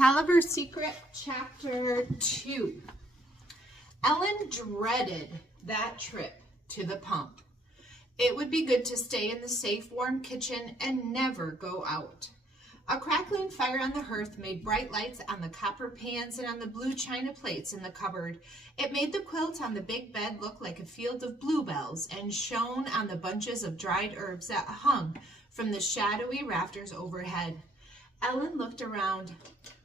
Toliver Secret, Chapter 2. Ellen dreaded that trip to the pump. It would be good to stay in the safe, warm kitchen and never go out. A crackling fire on the hearth made bright lights on the copper pans and on the blue china plates in the cupboard. It made the quilt on the big bed look like a field of bluebells and shone on the bunches of dried herbs that hung from the shadowy rafters overhead. Ellen looked around.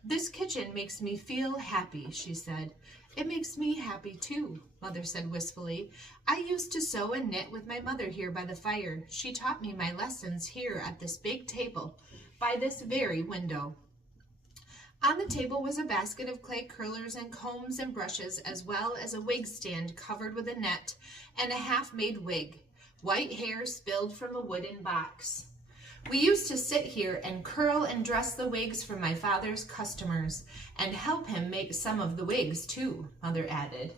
"This kitchen makes me feel happy," she said. "It makes me happy too," Mother said wistfully. "I used to sew and knit with my mother here by the fire. She taught me my lessons here at this big table, by this very window." On the table was a basket of clay curlers and combs and brushes, as well as a wig stand covered with a net and a half-made wig, white hair spilled from a wooden box. "We used to sit here and curl and dress the wigs for my father's customers, and help him make some of the wigs too," Mother added.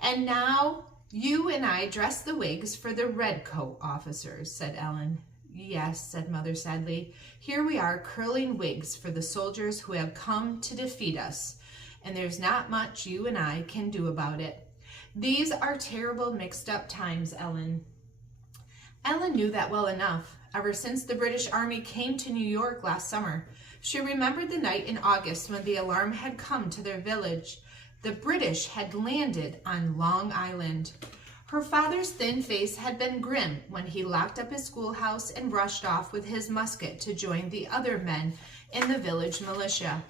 "And now you and I dress the wigs for the redcoat officers," said Ellen. "Yes," said Mother sadly. "Here we are curling wigs for the soldiers who have come to defeat us, and there's not much you and I can do about it. These are terrible mixed-up times, Ellen." Ellen knew that well enough. Ever since the British Army came to New York last summer, she remembered the night in August when the alarm had come to their village. The British had landed on Long Island. Her father's thin face had been grim when he locked up his schoolhouse and rushed off with his musket to join the other men in the village militia.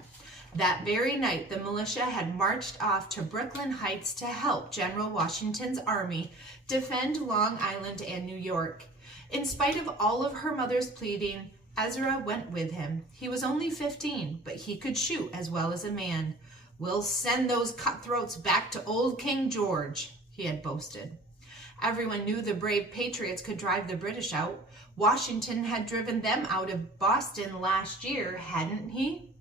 That very night, the militia had marched off to Brooklyn Heights to help General Washington's army defend Long Island and New York. In spite of all of her mother's pleading, Ezra went with him. He was only 15, but he could shoot as well as a man. "We'll send those cutthroats back to old King George," he had boasted. Everyone knew the brave patriots could drive the British out. Washington had driven them out of Boston last year, hadn't he?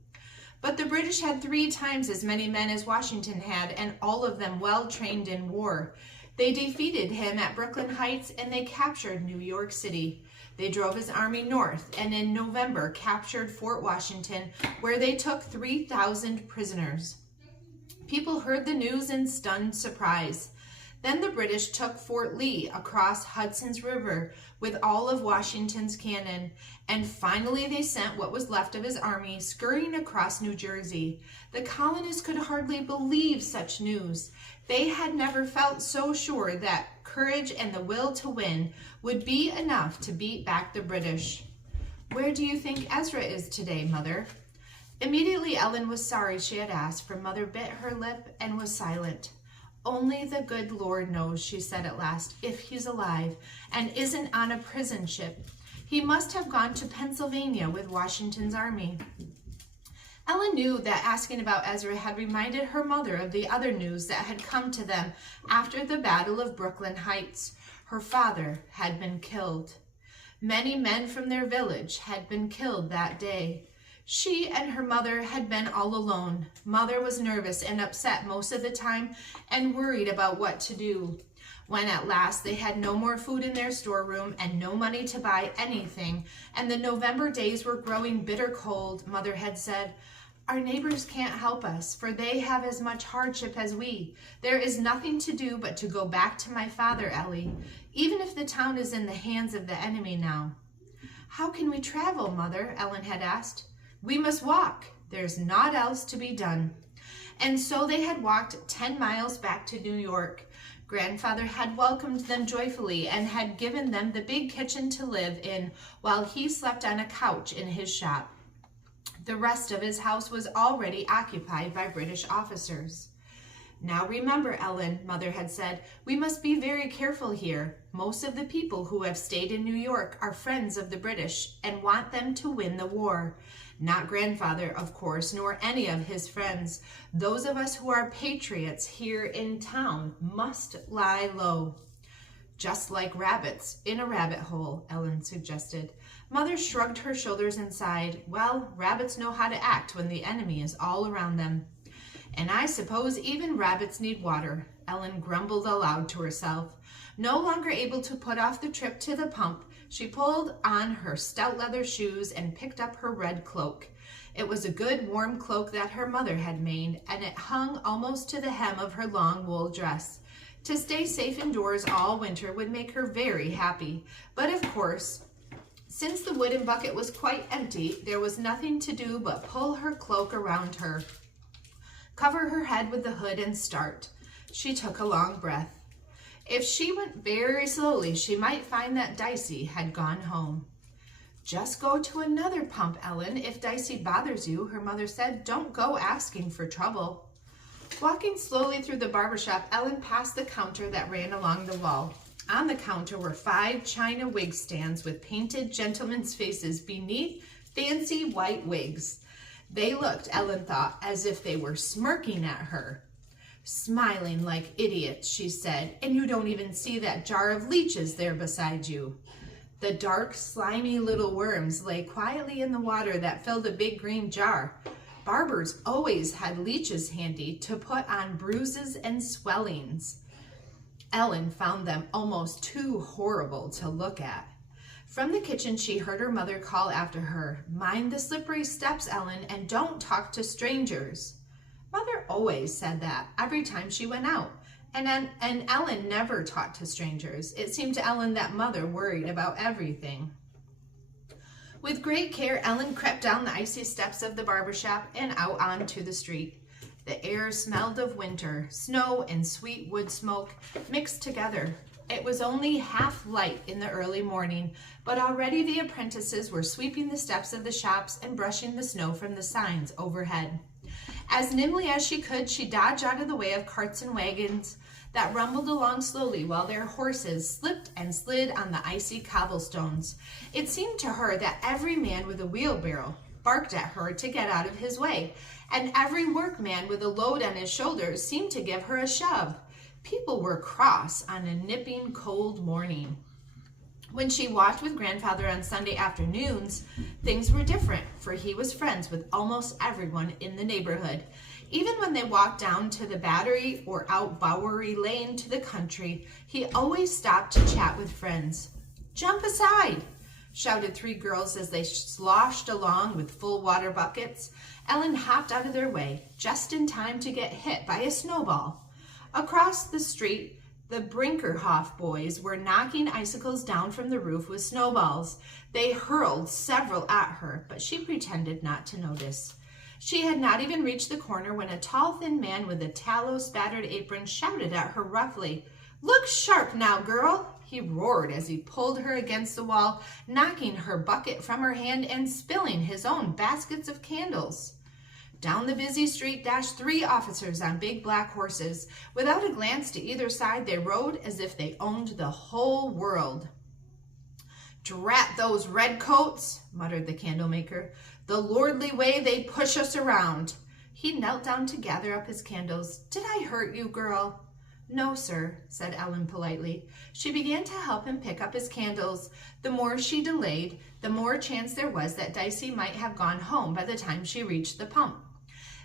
But the British had 3 times as many men as Washington had, and all of them well trained in war. They defeated him at Brooklyn Heights, and they captured New York City. They drove his army north, and in November captured Fort Washington, where they took 3,000 prisoners. People heard the news in stunned surprise. Then the British took Fort Lee across Hudson's River with all of Washington's cannon, and finally they sent what was left of his army scurrying across New Jersey. The colonists could hardly believe such news. They had never felt so sure that courage and the will to win would be enough to beat back the British. "Where do you think Ezra is today, Mother?" Immediately Ellen was sorry she had asked, for Mother bit her lip and was silent. "Only the good Lord knows," she said at last, "if he's alive and isn't on a prison ship. He must have gone to Pennsylvania with Washington's army." Ellen knew that asking about Ezra had reminded her mother of the other news that had come to them after the Battle of Brooklyn Heights. Her father had been killed. Many men from their village had been killed that day. She and her mother had been all alone. Mother was nervous and upset most of the time and worried about what to do. When at last they had no more food in their storeroom and no money to buy anything, and the November days were growing bitter cold, Mother had said, "Our neighbors can't help us, for they have as much hardship as we. There is nothing to do but to go back to my father, Ellie, even if the town is in the hands of the enemy now." "How can we travel, Mother?" Ellen had asked. "We must walk. There's naught else to be done." And so they had walked 10 miles back to New York. Grandfather had welcomed them joyfully and had given them the big kitchen to live in while he slept on a couch in his shop. The rest of his house was already occupied by British officers. "Now remember, Ellen," Mother had said, "we must be very careful here. Most of the people who have stayed in New York are friends of the British and want them to win the war. Not Grandfather, of course, nor any of his friends. Those of us who are patriots here in town must lie low." "Just like rabbits in a rabbit hole," Ellen suggested. Mother shrugged her shoulders and sighed. "Well, rabbits know how to act when the enemy is all around them." "And I suppose even rabbits need water," Ellen grumbled aloud to herself. No longer able to put off the trip to the pump, she pulled on her stout leather shoes and picked up her red cloak. It was a good warm cloak that her mother had made, and it hung almost to the hem of her long wool dress. To stay safe indoors all winter would make her very happy, but of course, since the wooden bucket was quite empty, there was nothing to do but pull her cloak around her, cover her head with the hood, and start. She took a long breath. If she went very slowly, she might find that Dicey had gone home. Just go to another pump, Ellen. If Dicey bothers you, her mother said, don't go asking for trouble. Walking slowly through the barber shop, Ellen passed the counter that ran along the wall. On the counter were 5 china wig stands with painted gentlemen's faces beneath fancy white wigs. They looked, Ellen thought, as if they were smirking at her. Smiling like idiots, she said, and you don't even see that jar of leeches there beside you. The dark, slimy little worms lay quietly in the water that filled a big green jar. Barbers always had leeches handy to put on bruises and swellings. Ellen found them almost too horrible to look at. From the kitchen, she heard her mother call after her, "Mind the slippery steps, Ellen, and don't talk to strangers." Mother always said that every time she went out, and Ellen never talked to strangers. It seemed to Ellen that Mother worried about everything. With great care, Ellen crept down the icy steps of the barber shop and out onto the street. The air smelled of winter. Snow and sweet wood smoke mixed together. It was only half light in the early morning, but already the apprentices were sweeping the steps of the shops and brushing the snow from the signs overhead. As nimbly as she could, she dodged out of the way of carts and wagons that rumbled along slowly while their horses slipped and slid on the icy cobblestones. It seemed to her that every man with a wheelbarrow barked at her to get out of his way, and every workman with a load on his shoulders seemed to give her a shove. People were cross on a nipping cold morning. When she walked with Grandfather on Sunday afternoons, things were different, for he was friends with almost everyone in the neighborhood. Even when they walked down to the Battery or out Bowery Lane to the country, he always stopped to chat with friends. "Jump aside," shouted 3 girls as they sloshed along with full water buckets. Ellen hopped out of their way, just in time to get hit by a snowball. Across the street, the Brinkerhoff boys were knocking icicles down from the roof with snowballs. They hurled several at her, but she pretended not to notice. She had not even reached the corner when a tall, thin man with a tallow-spattered apron shouted at her roughly. "Look sharp now, girl," he roared as he pulled her against the wall, knocking her bucket from her hand and spilling his own baskets of candles. Down the busy street dashed 3 officers on big black horses. Without a glance to either side, they rode as if they owned the whole world. "Drat those redcoats," muttered the candlemaker. "The lordly way they push us around." He knelt down to gather up his candles. "Did I hurt you, girl?" "No, sir," said Ellen politely. She began to help him pick up his candles. The more she delayed, the more chance there was that Dicey might have gone home by the time she reached the pump.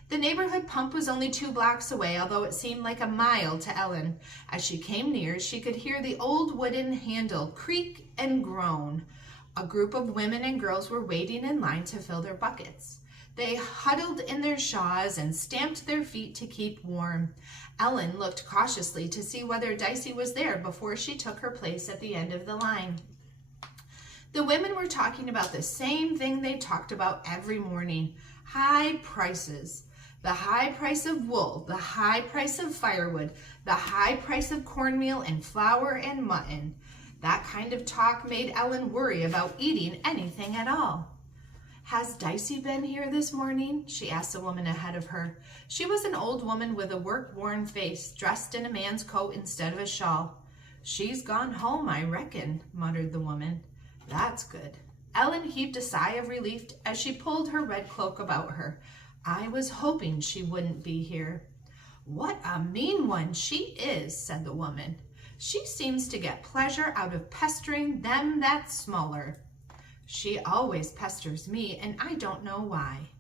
The neighborhood pump was only 2 blocks away, although it seemed like a mile to Ellen. As she came near, she could hear the old wooden handle creak and groan. A group of women and girls were waiting in line to fill their buckets. They huddled in their shawls and stamped their feet to keep warm. Ellen looked cautiously to see whether Dicey was there before she took her place at the end of the line. The women were talking about the same thing they talked about every morning: high prices. The high price of wool, the high price of firewood, the high price of cornmeal and flour and mutton. That kind of talk made Ellen worry about eating anything at all. "Has Dicey been here this morning?" she asked the woman ahead of her. She was an old woman with a work-worn face, dressed in a man's coat instead of a shawl. "She's gone home, I reckon," muttered the woman. "That's good." Ellen heaved a sigh of relief as she pulled her red cloak about her. "I was hoping she wouldn't be here." "What a mean one she is," said the woman. "She seems to get pleasure out of pestering them that's smaller." "She always pesters me, and I don't know why."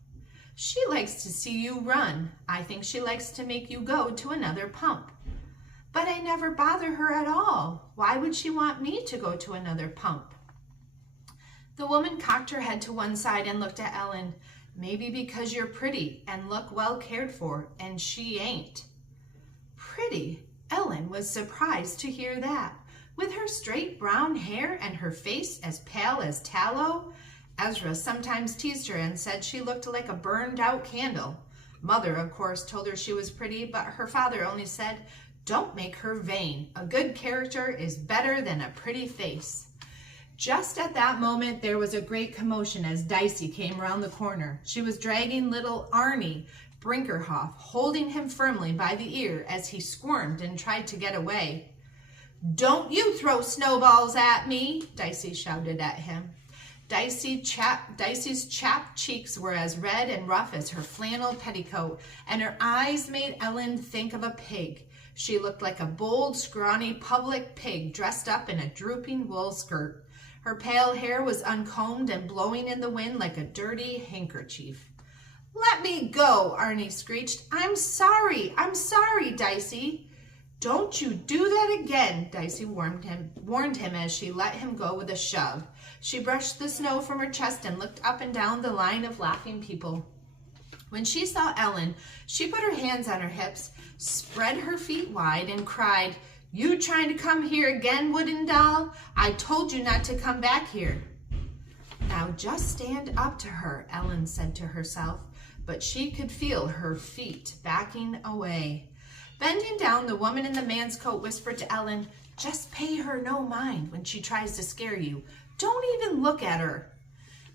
"She likes to see you run. I think she likes to make you go to another pump." "But I never bother her at all. Why would she want me to go to another pump?" The woman cocked her head to one side and looked at Ellen. Maybe because you're pretty and look well cared for, and she ain't. Pretty? Ellen was surprised to hear that. With her straight brown hair and her face as pale as tallow, Ezra sometimes teased her and said she looked like a burned-out candle. Mother, of course, told her she was pretty, but her father only said, "Don't make her vain. A good character is better than a pretty face." Just at that moment, there was a great commotion as Dicey came around the corner. She was dragging little Arnie Brinkerhoff, holding him firmly by the ear as he squirmed and tried to get away. "Don't you throw snowballs at me," Dicey shouted at him. Dicey's chapped cheeks were as red and rough as her flannel petticoat, and her eyes made Ellen think of a pig. She looked like a bold, scrawny public pig dressed up in a drooping wool skirt. Her pale hair was uncombed and blowing in the wind like a dirty handkerchief. "Let me go," Arnie screeched. I'm sorry, Dicey." "Don't you do that again," Dicey warned him as she let him go with a shove. She brushed the snow from her chest and looked up and down the line of laughing people. When she saw Ellen, she put her hands on her hips, spread her feet wide, and cried, "You trying to come here again, wooden doll? I told you not to come back here." "Now just stand up to her," Ellen said to herself, but she could feel her feet backing away. Bending down, the woman in the man's coat whispered to Ellen, "Just pay her no mind when she tries to scare you. Don't even look at her."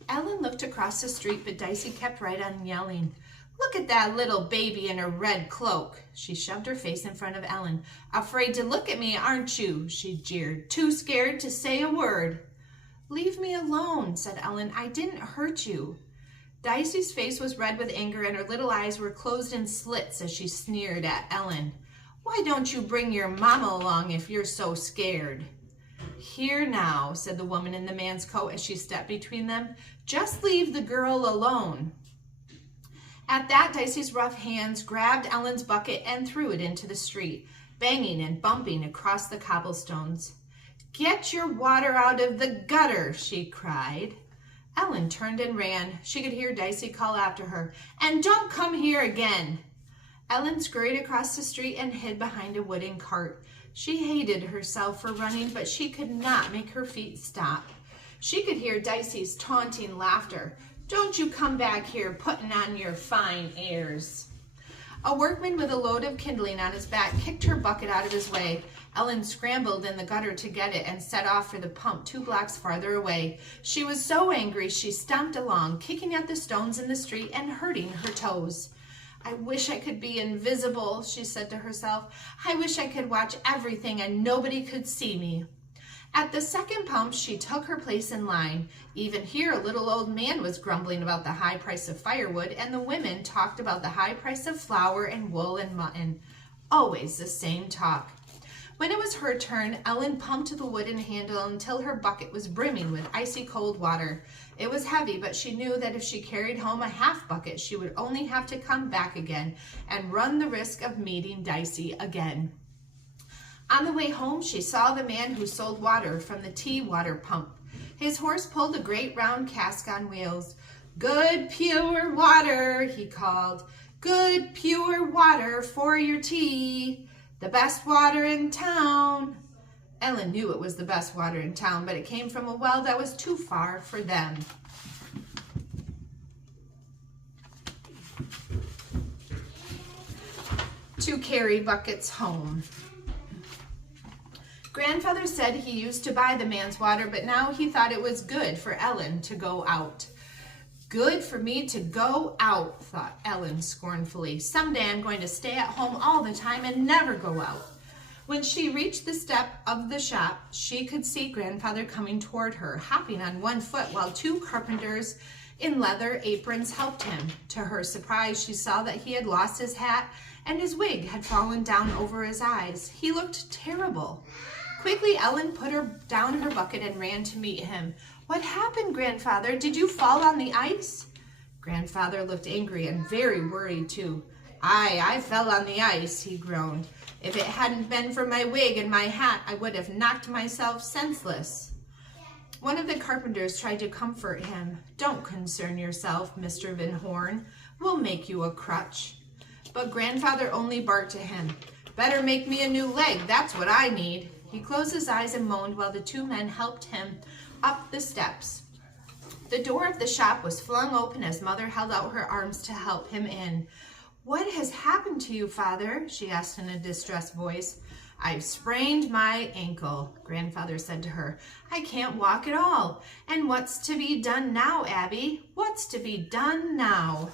Ellen looked across the street, but Dicey kept right on yelling, "Look at that little baby in her red cloak." She shoved her face in front of Ellen. "Afraid to look at me, aren't you?" she jeered. "Too scared to say a word." "Leave me alone," said Ellen. "I didn't hurt you." Dicey's face was red with anger, and her little eyes were closed in slits as she sneered at Ellen. "Why don't you bring your mama along if you're so scared?" "Here now," said the woman in the man's coat as she stepped between them. "Just leave the girl alone." At that, Dicey's rough hands grabbed Ellen's bucket and threw it into the street, banging and bumping across the cobblestones. "Get your water out of the gutter," she cried. Ellen turned and ran. She could hear Dicey call after her, "And don't come here again." Ellen scurried across the street and hid behind a wooden cart. She hated herself for running, but she could not make her feet stop. She could hear Dicey's taunting laughter. "Don't you come back here putting on your fine airs." A workman with a load of kindling on his back kicked her bucket out of his way. Ellen scrambled in the gutter to get it and set off for the pump 2 blocks farther away. She was so angry she stomped along, kicking at the stones in the street and hurting her toes. "I wish I could be invisible," she said to herself. "I wish I could watch everything and nobody could see me." At the second pump, she took her place in line. Even here, a little old man was grumbling about the high price of firewood, and the women talked about the high price of flour and wool and mutton. Always the same talk. When it was her turn, Ellen pumped the wooden handle until her bucket was brimming with icy cold water. It was heavy, but she knew that if she carried home a half bucket, she would only have to come back again and run the risk of meeting Dicey again. On the way home, she saw the man who sold water from the tea water pump. His horse pulled a great round cask on wheels. "Good pure water," he called. "Good pure water for your tea. The best water in town." Ellen knew it was the best water in town, but it came from a well that was too far for them. To carry buckets home. Grandfather said he used to buy the man's water, but now he thought it was good for Ellen to go out. "Good for me to go out," thought Ellen scornfully. "Someday I'm going to stay at home all the time and never go out." When she reached the step of the shop, she could see Grandfather coming toward her, hopping on one foot while 2 carpenters in leather aprons helped him. To her surprise, she saw that he had lost his hat and his wig had fallen down over his eyes. He looked terrible. Quickly, Ellen put down her bucket and ran to meet him. "What happened, Grandfather? Did you fall on the ice?" Grandfather looked angry and very worried too. I fell on the ice," he groaned. "If it hadn't been for my wig and my hat, I would have knocked myself senseless." One of the carpenters tried to comfort him. "Don't concern yourself, Mr. Van Horn. We'll make you a crutch." But grandfather only barked at him. "Better make me a new leg, that's what I need." He closed his eyes and moaned while the two men helped him up the steps. The door of the shop was flung open as Mother held out her arms to help him in. "What has happened to you, Father?" she asked in a distressed voice. "I've sprained my ankle," Grandfather said to her. "I can't walk at all. And what's to be done now, Abby? What's to be done now?"